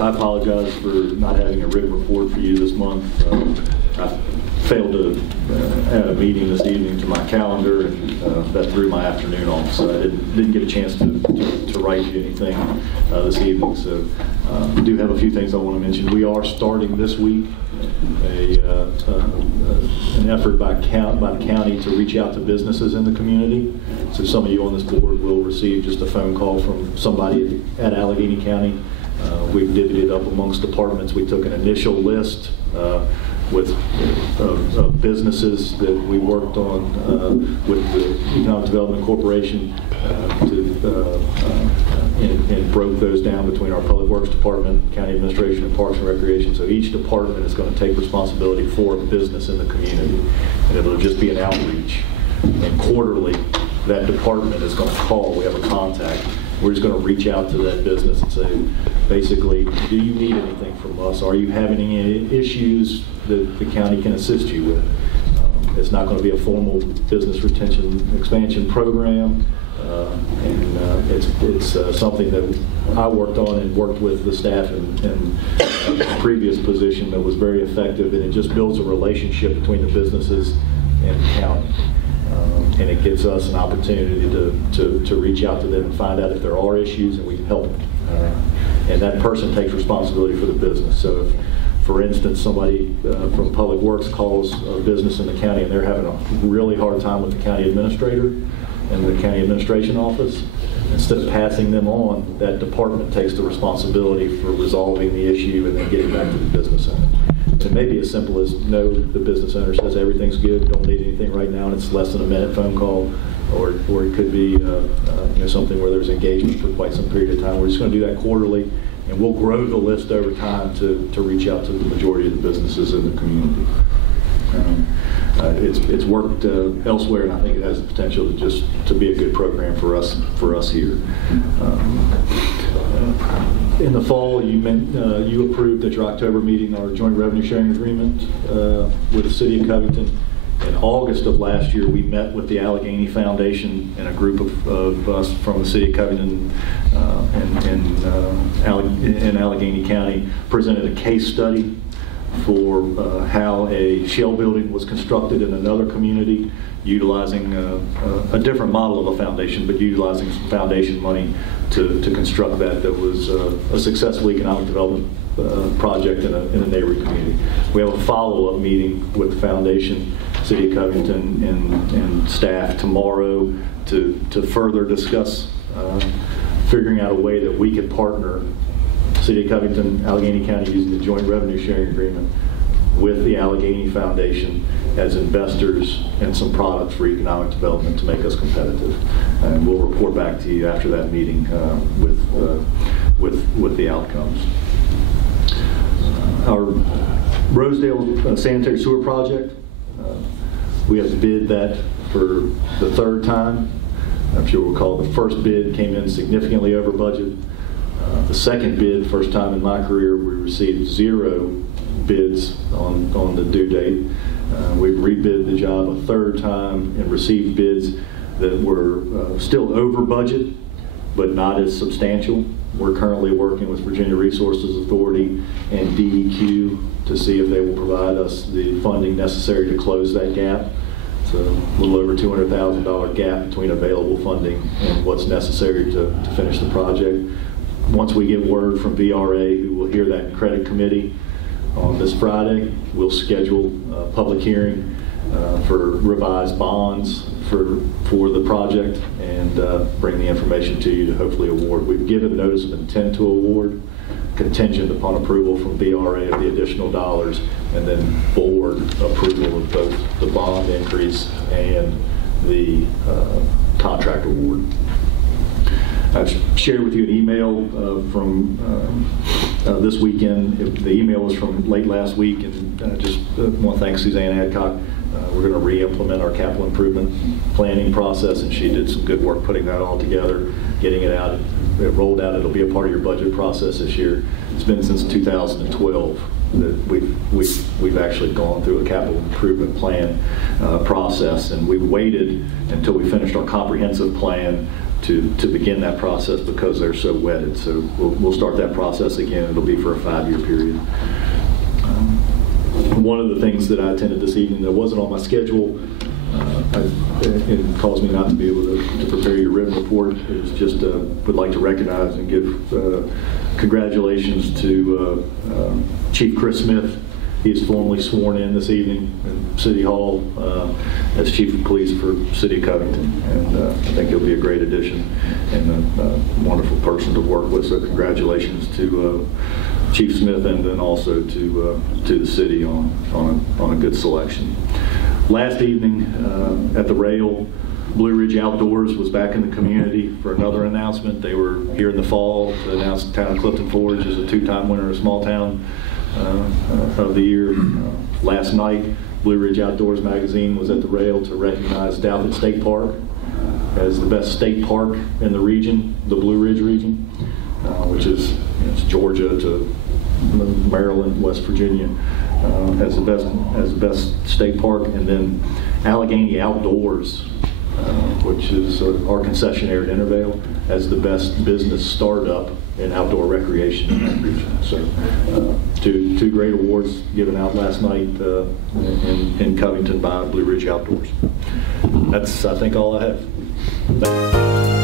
I apologize for not having a written report for you this month. I failed to add a meeting this evening to my calendar, and that threw my afternoon off, so I didn't get a chance to write you anything this evening. So we do have a few things I want to mention. We are starting this week an effort by the county to reach out to businesses in the community. So some of you on this board will receive just a phone call from somebody at Alleghany County. We've divvied it up amongst departments. We took an initial list with businesses that we worked on with the Economic Development Corporation and broke those down between our Public Works Department, County Administration, and Parks and Recreation. So each department is going to take responsibility for a business in the community, and it'll just be an outreach. And quarterly, that department is going to call. We have a contact. We're just going to reach out to that business and say, basically, do you need anything from us? Are you having any issues that the county can assist you with? It's not going to be a formal business retention expansion program, and it's something that I worked on and worked with the staff in a previous position that was very effective, and it just builds a relationship between the businesses and the county. And it gives us an opportunity to reach out to them and find out if there are issues, and we can help them. And that person takes responsibility for the business. So if, for instance, somebody from Public Works calls a business in the county and they're having a really hard time with the county administrator and the county administration office, instead of passing them on, that department takes the responsibility for resolving the issue and then getting back to the business owner. It may be as simple as, no, the business owner says everything's good, don't need anything right now, and it's less than a minute phone call, or it could be something where there's engagement for quite some period of time. We're just going to do that quarterly, and we'll grow the list over time to reach out to the majority of the businesses in the community. It's worked elsewhere, and I think it has the potential to be a good program for us here. In the fall, you approved at your October meeting our joint revenue sharing agreement with the City of Covington. In August of last year, we met with the Alleghany Foundation and a group of us from the City of Covington in Alleghany County presented a case study for how a shell building was constructed in another community, utilizing a different model of a foundation, but utilizing some foundation money to construct that was a successful economic development project in a neighboring community. We have a follow-up meeting with the foundation, City of Covington, and staff tomorrow to further discuss figuring out a way that we could partner City of Covington, Alleghany County, using the joint revenue sharing agreement with the Alleghany Foundation as investors in some products for economic development to make us competitive. And we'll report back to you after that meeting with the outcomes. Our Rosedale sanitary sewer project, we have bid that for the third time. If you'll recall, the first bid came in significantly over budget. The second bid, first time in my career, we received 0 bids on the due date. We've rebid the job a third time and received bids that were still over budget, but not as substantial. We're currently working with Virginia Resources Authority and DEQ to see if they will provide us the funding necessary to close that gap. It's a little over $200,000 gap between available funding and what's necessary to finish the project. Once we get word from VRA, who will hear that in credit committee on this Friday, we'll schedule a public hearing for revised bonds for the project and bring the information to you to hopefully award. We've given notice of intent to award, contingent upon approval from VRA of the additional dollars, and then board approval of both the bond increase and the contract award. I've shared with you an email from this weekend. The email was from late last week, and I just want to thank Suzanne Adcock. We're going to re-implement our capital improvement planning process, and she did some good work putting that all together, getting it out. It rolled out. It'll be a part of your budget process this year. It's been since 2012 that we've actually gone through a capital improvement plan process, and we waited until we finished our comprehensive plan to begin that process because they're so wedded. So we'll start that process again. It'll be for a 5-year period. One of the things that I attended this evening that wasn't on my schedule, it caused me not to be able to prepare your written report, is just would like to recognize and give congratulations to Chief Chris Smith. He is formally sworn in this evening in City Hall as Chief of Police for City of Covington, and I think he'll be a great addition and a wonderful person to work with. So congratulations to Chief Smith, and then also to the city on a good selection. Last evening at the Rail, Blue Ridge Outdoors was back in the community for another announcement. They were here in the fall to announce the town of Clifton Forge as a 2-time winner of Small Town of the Year. Last night, Blue Ridge Outdoors magazine was at the Rail to recognize Douthat State Park as the best state park in the region, the Blue Ridge region, which is it's Georgia to Maryland, West Virginia, as the best state park, and then Alleghany Outdoors, which is our concessionaire at Intervale, as the best business startup in outdoor recreation in that region. So two great awards given out last night in Covington by Blue Ridge Outdoors. That's, I think, all I have. Thank you.